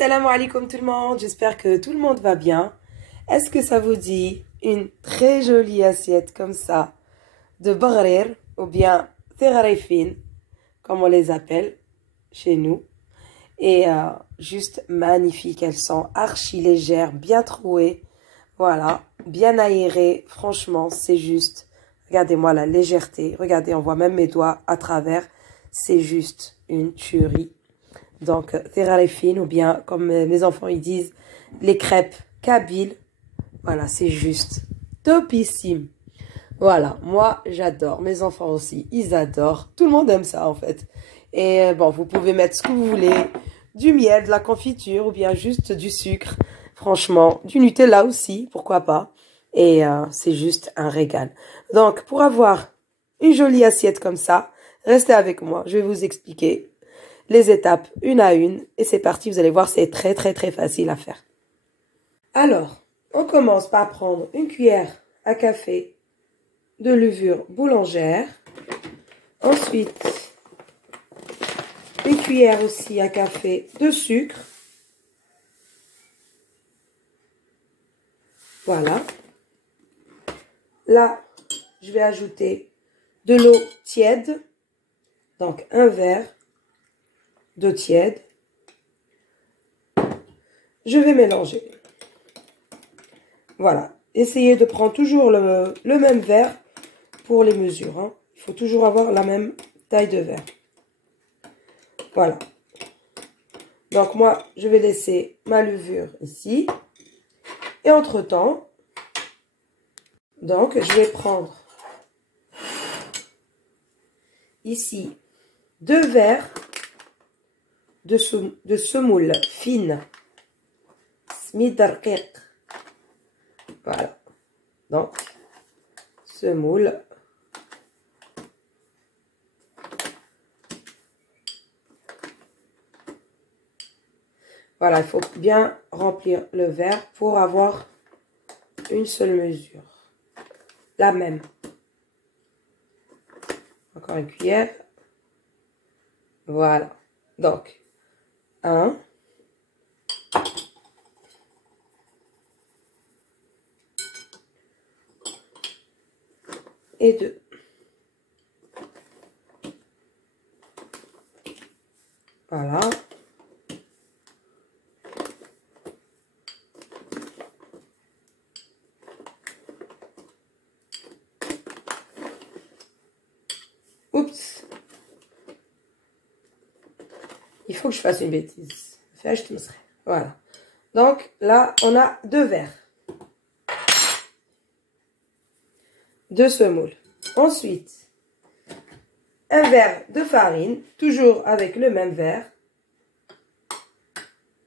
Assalamu alaikum tout le monde, j'espère que tout le monde va bien. Est-ce que ça vous dit une très jolie assiette comme ça de bagrir ou bien terarifin, comme on les appelle chez nous. Et juste magnifiques, elles sont archi légères, bien trouées, voilà, bien aérées. Franchement, c'est juste, regardez-moi la légèreté, regardez, on voit même mes doigts à travers, c'est juste une tuerie. Donc, terarifin ou bien, comme mes enfants ils disent, les crêpes kabyles. Voilà, c'est juste topissime. Voilà, moi j'adore, mes enfants aussi, ils adorent. Tout le monde aime ça en fait. Et bon, vous pouvez mettre ce que vous voulez, du miel, de la confiture ou bien juste du sucre. Franchement, du Nutella aussi, pourquoi pas. Et c'est juste un régal. Donc, pour avoir une jolie assiette comme ça, restez avec moi, je vais vous expliquer les étapes une à une. Et c'est parti, vous allez voir, c'est très facile à faire. Alors, on commence par prendre une cuillère à café de levure boulangère. Ensuite, une cuillère aussi à café de sucre. Voilà. Là, je vais ajouter de l'eau tiède. Donc, un verre d'eau tiède. Je vais mélanger. Voilà. Essayez de prendre toujours le même verre pour les mesures. Hein. Il faut toujours avoir la même taille de verre. Voilà. Donc, moi, je vais laisser ma levure ici. Et entre-temps, donc, je vais prendre ici 2 verres de semoule fine. Smidarqiq. Voilà. Donc, semoule. Voilà, il faut bien remplir le verre pour avoir une seule mesure. La même. Encore une cuillère. Voilà. Donc, 1. Et 2. Voilà. Oups. Il faut que je fasse une bêtise. Voilà. Donc, là, on a 2 verres de semoule. Ensuite, un verre de farine, toujours avec le même verre.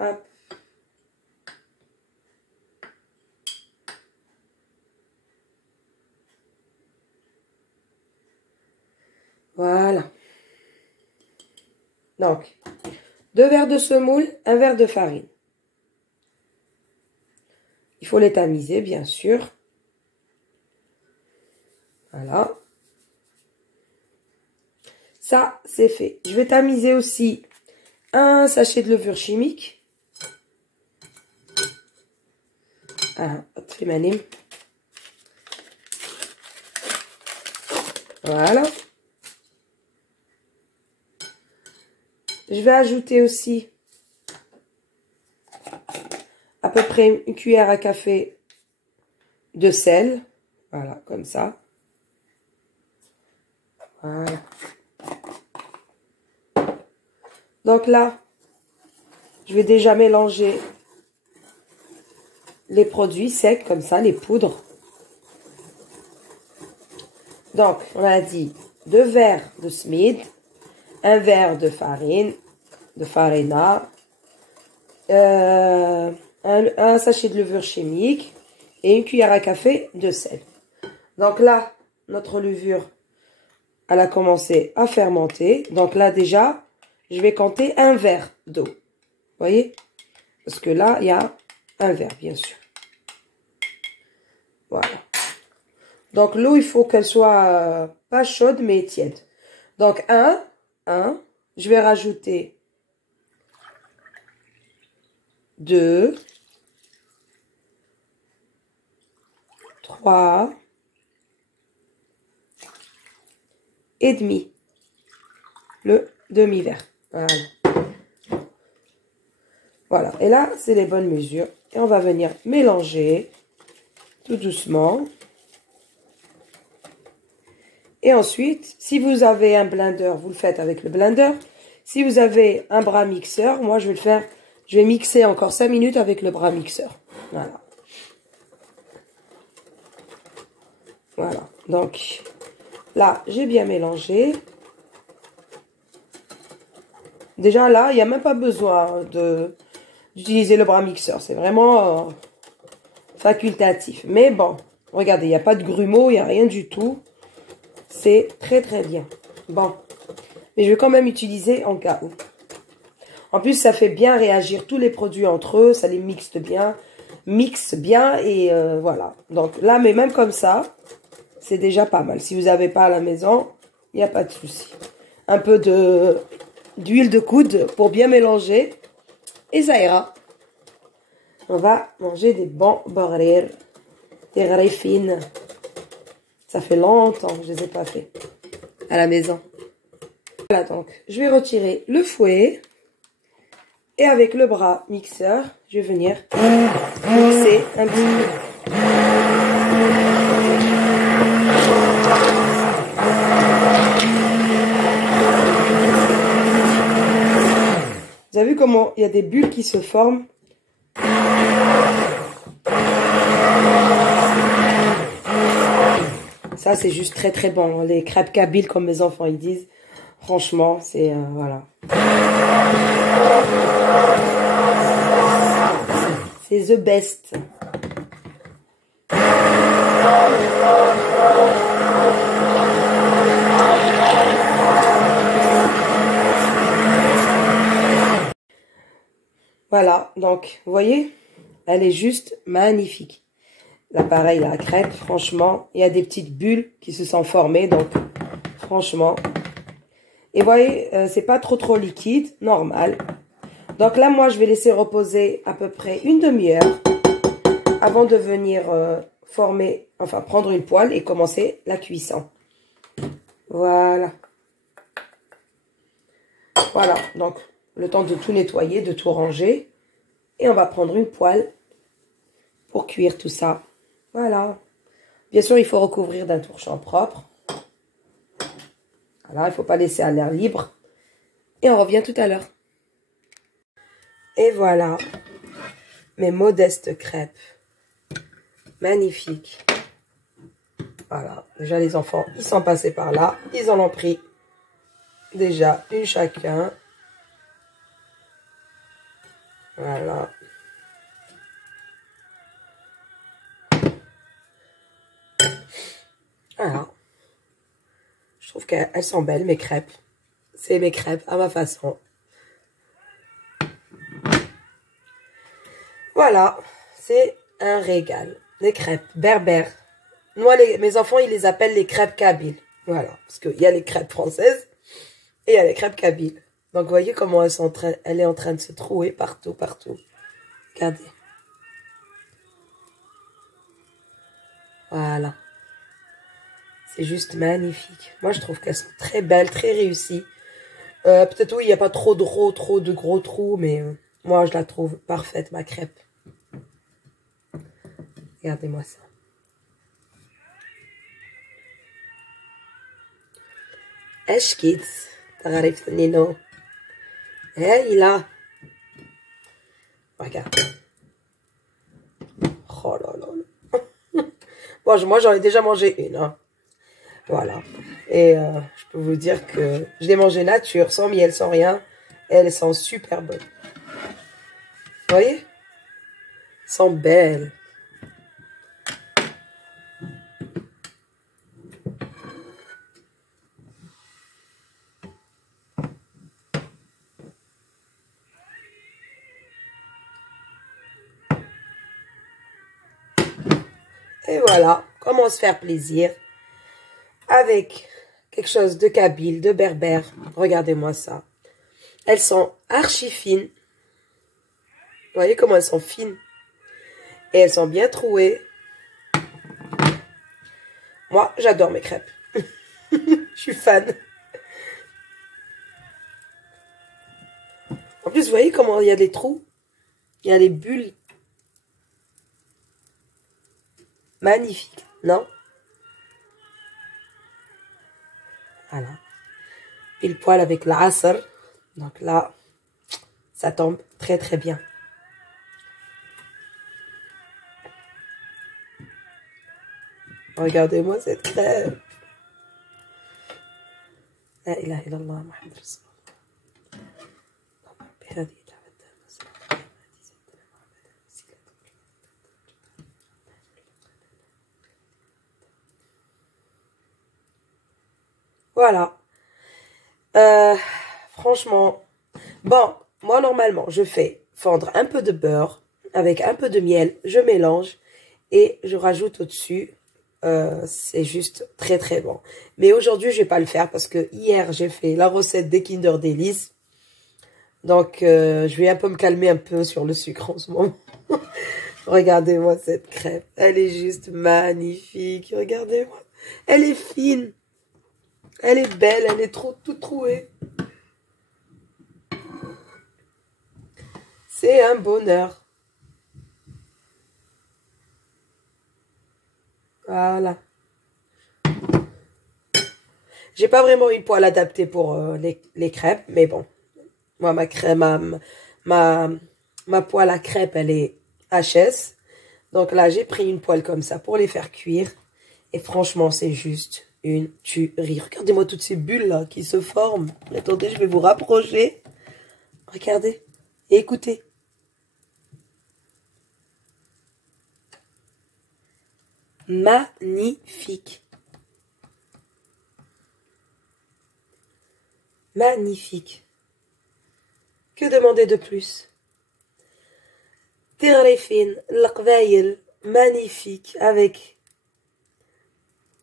Hop. Voilà. Donc, 2 verres de semoule, un verre de farine. Il faut les tamiser, bien sûr. Voilà. Ça, c'est fait. Je vais tamiser aussi un sachet de levure chimique. Voilà. Je vais ajouter aussi à peu près une cuillère à café de sel. Voilà, comme ça. Voilà. Donc là, je vais déjà mélanger les produits secs, comme ça, les poudres. Donc, on a dit 2 verres de smid, un verre de farine, de farina, un sachet de levure chimique et une cuillère à café de sel. Donc là, notre levure, elle a commencé à fermenter. Donc là, déjà, je vais compter un verre d'eau. Vous voyez? Parce que là, il y a un verre, bien sûr. Voilà. Donc, l'eau, il faut qu'elle soit pas chaude, mais tiède. Donc, je vais rajouter 2, 3 et demi. Le demi-verre. Voilà. Voilà. Et là, c'est les bonnes mesures. Et on va venir mélanger tout doucement. Et ensuite, si vous avez un blender, vous le faites avec le blender. Si vous avez un bras mixeur, moi je vais le faire, je vais mixer encore 5 minutes avec le bras mixeur. Voilà. Voilà. Donc, là, j'ai bien mélangé. Déjà là, il n'y a même pas besoin d'utiliser le bras mixeur. C'est vraiment facultatif. Mais bon, regardez, il n'y a pas de grumeaux, il n'y a rien du tout. C'est très très bien. Bon, mais je vais quand même utiliser en cas où. En plus, ça fait bien réagir tous les produits entre eux. Ça les mixe bien et voilà. Donc là, mais même comme ça, c'est déjà pas mal. Si vous n'avez pas à la maison, il n'y a pas de souci. Un peu d'huile de coude pour bien mélanger et ça ira. On va manger des bons borrer, des gréfines. Ça fait longtemps que je ne les ai pas fait à la maison. Voilà, donc je vais retirer le fouet et avec le bras mixeur, je vais venir mixer un petit peu. Vous avez vu comment il y a des bulles qui se forment? Ça, c'est juste très très bon. Les crêpes kabyles, comme mes enfants ils disent. Franchement, c'est... voilà. C'est the best. Voilà, donc, vous voyez, elle est juste magnifique. L'appareil à crêpes, franchement, il y a des petites bulles qui se sont formées, donc, franchement. Et vous voyez, c'est pas trop liquide, normal. Donc là, moi, je vais laisser reposer à peu près une demi-heure avant de venir prendre une poêle et commencer la cuisson. Voilà. Voilà, donc, le temps de tout nettoyer, de tout ranger. Et on va prendre une poêle pour cuire tout ça. Voilà. Bien sûr, il faut recouvrir d'un torchon propre. Voilà, il ne faut pas laisser à l'air libre. Et on revient tout à l'heure. Et voilà, mes modestes crêpes. Magnifiques. Voilà, déjà les enfants, ils sont passés par là. Ils en ont pris déjà une chacun. Voilà. Voilà. Je trouve qu'elles sont belles, mes crêpes. C'est mes crêpes à ma façon. Voilà. C'est un régal. Les crêpes berbères. Moi, mes enfants, ils les appellent les crêpes kabyles. Voilà. Parce qu'il y a les crêpes françaises et il y a les crêpes kabyles. Donc, vous voyez comment elle est en train de se trouer partout, partout. Regardez. Voilà. C'est juste magnifique. Moi, je trouve qu'elles sont très belles, très réussies. Peut-être oui, il n'y a pas trop de gros trous, mais moi, je la trouve parfaite, ma crêpe. Regardez-moi ça. ايش كيت تعرف نينو هايلة. Regarde. Oh là là. Bon, moi, j'en ai déjà mangé une. Hein. Voilà. Et je peux vous dire que je l'ai mangée nature, sans miel, sans rien. Et elles sont super bonnes. Vous voyez? Elles sont belles. Et voilà, comment se faire plaisir avec quelque chose de kabyle, de berbère. Regardez-moi ça. Elles sont archi fines. voyez comment elles sont fines. Et elles sont bien trouées. Moi, j'adore mes crêpes. Je suis fan. En plus, vous voyez comment il y a des trous? Il y a des bulles. Magnifique, non? Voilà. Pile poil avec l'asr. Donc là, ça tombe très très bien. Regardez-moi cette crêpe. La ilaha illallah, Muhammad Rasulullah. Voilà. Franchement, bon, moi normalement, je fais fondre un peu de beurre avec un peu de miel, je mélange et je rajoute au-dessus. C'est juste très très bon. Mais aujourd'hui, je vais pas le faire parce que hier, j'ai fait la recette des Kinder Délices. Donc, je vais un peu me calmer un peu sur le sucre en ce moment. Regardez-moi cette crêpe. Elle est juste magnifique. Regardez-moi. Elle est fine. Elle est belle. Elle est toute trouée. C'est un bonheur. Voilà. J'ai pas vraiment une poêle adaptée pour les crêpes, mais bon. Moi, ma poêle à crêpes, elle est HS. Donc là, j'ai pris une poêle comme ça pour les faire cuire. Et franchement, c'est juste une tuerie. Regardez-moi toutes ces bulles là qui se forment. Attendez, je vais vous rapprocher. Regardez et écoutez. Magnifique. Magnifique. Que demander de plus? Tirarifine, l'aqbaïl, magnifique, avec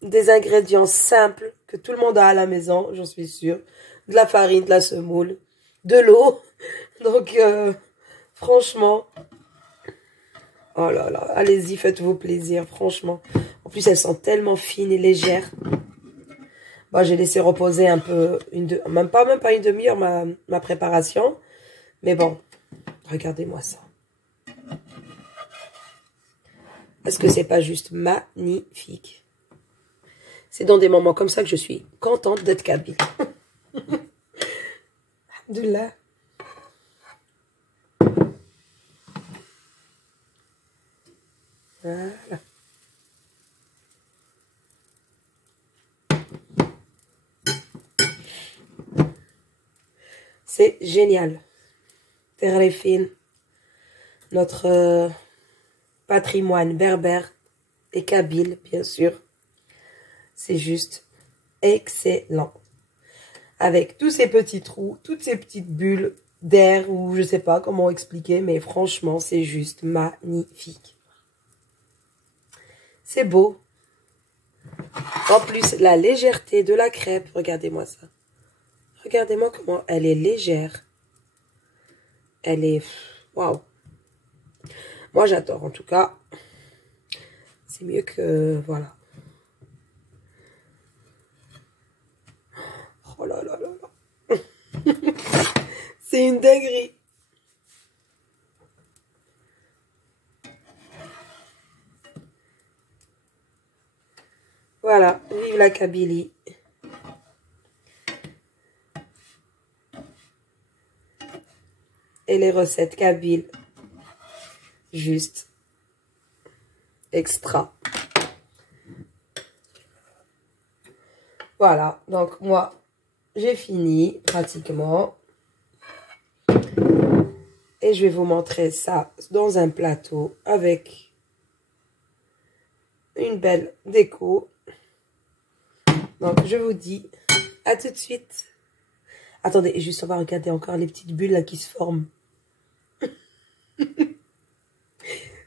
des ingrédients simples que tout le monde a à la maison, j'en suis sûre. De la farine, de la semoule, de l'eau. Donc, franchement, oh là là, allez-y, faites-vous plaisir, franchement. En plus, elles sont tellement fines et légères. Bon, j'ai laissé reposer un peu, même pas une demi-heure ma préparation. Mais bon, regardez-moi ça. Est-ce que c'est pas juste magnifique? C'est dans des moments comme ça que je suis contente d'être kabyle. Alhamdoulilah. Voilà. C'est génial. Terrefine, notre patrimoine berbère et kabyle, bien sûr. C'est juste excellent. Avec tous ces petits trous, toutes ces petites bulles d'air, ou je sais pas comment expliquer, mais franchement, c'est juste magnifique. C'est beau. En plus, la légèreté de la crêpe, regardez-moi ça. Regardez-moi comment elle est légère. Elle est... Waouh. Moi, j'adore, en tout cas. C'est mieux que... Voilà. Oh là là là là. C'est une dinguerie. Voilà. Vive la Kabylie. Et les recettes kabyles. Juste extra. Voilà, donc moi, j'ai fini pratiquement. Et je vais vous montrer ça dans un plateau avec une belle déco. Donc, je vous dis à tout de suite. Attendez, juste on va regarder encore les petites bulles là qui se forment.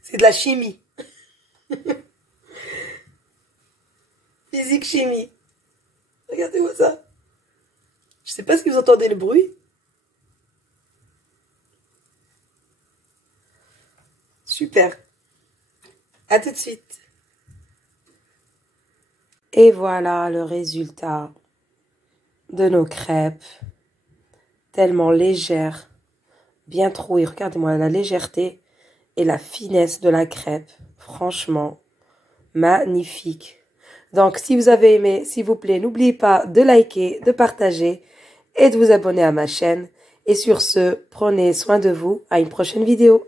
C'est de la chimie. Physique-chimie. Regardez-moi ça. Je sais pas si vous entendez le bruit. Super. À tout de suite. Et voilà le résultat de nos crêpes. Tellement légères. Bien trouées. Regardez-moi la légèreté et la finesse de la crêpe. Franchement, magnifique. Donc, si vous avez aimé, s'il vous plaît, n'oubliez pas de liker, de partager et de vous abonner à ma chaîne. Et sur ce, prenez soin de vous. À une prochaine vidéo.